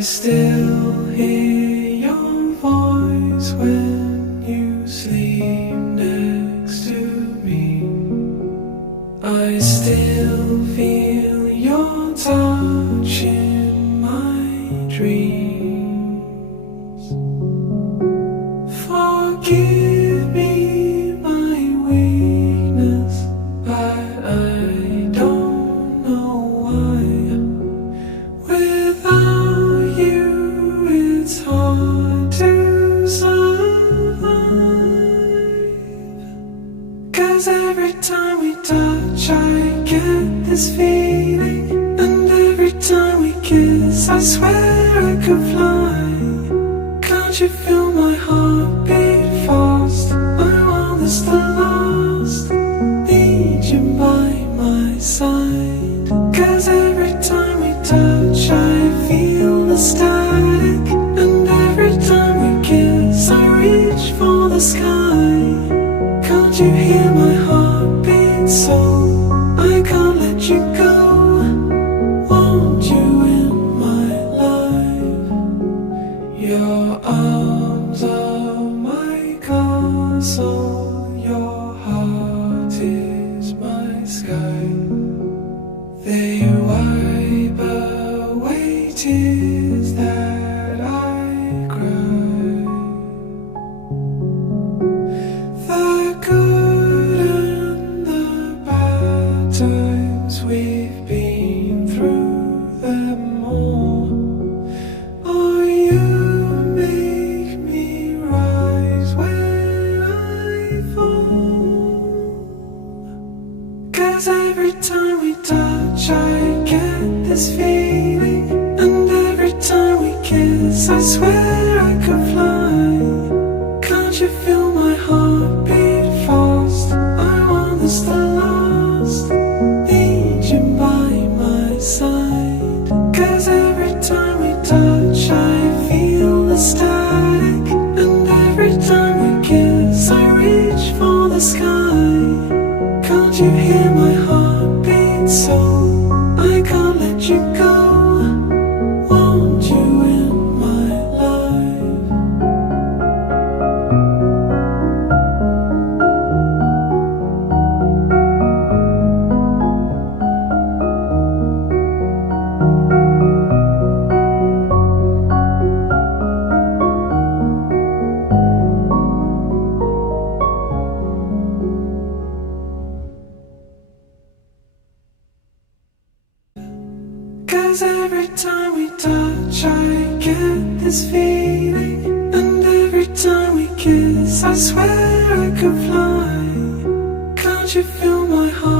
I still hear your voice when you sleep next to me. I still feel your touch in my dreams. Forgive me my weakness, but I don't know why. Without you it's hard to survive. 'Cause every time we touch I get this feeling, and every time we kiss I swear I could fly. Can't you feel my heart beat fast? I want this to last. Need you by my side. 'Cause every time we touch I feel the static, and every time we kiss I reach for the sky. Can't you hear my heart beat so? I can't let you go. Want you in my life. Your arms are my castle, your heart is my sky. They wipe away tears that I cry. The good and the bad times, we've been through them all. Oh, you make me rise when I fall. 'Cause every time we touch I get this feeling, and every time we kiss I swear I could fly. Can't you feel my heart beat fast? I want this to last. Need you by my side. 'Cause every time we touch I feel the static, and every time we kiss I reach for the sky. Can't you hear my heart beat so? I can't let you go. Want you in my life. 'Cause every time we touch I get this feeling, and every time we kiss I swear I could fly. Can't you feel my heart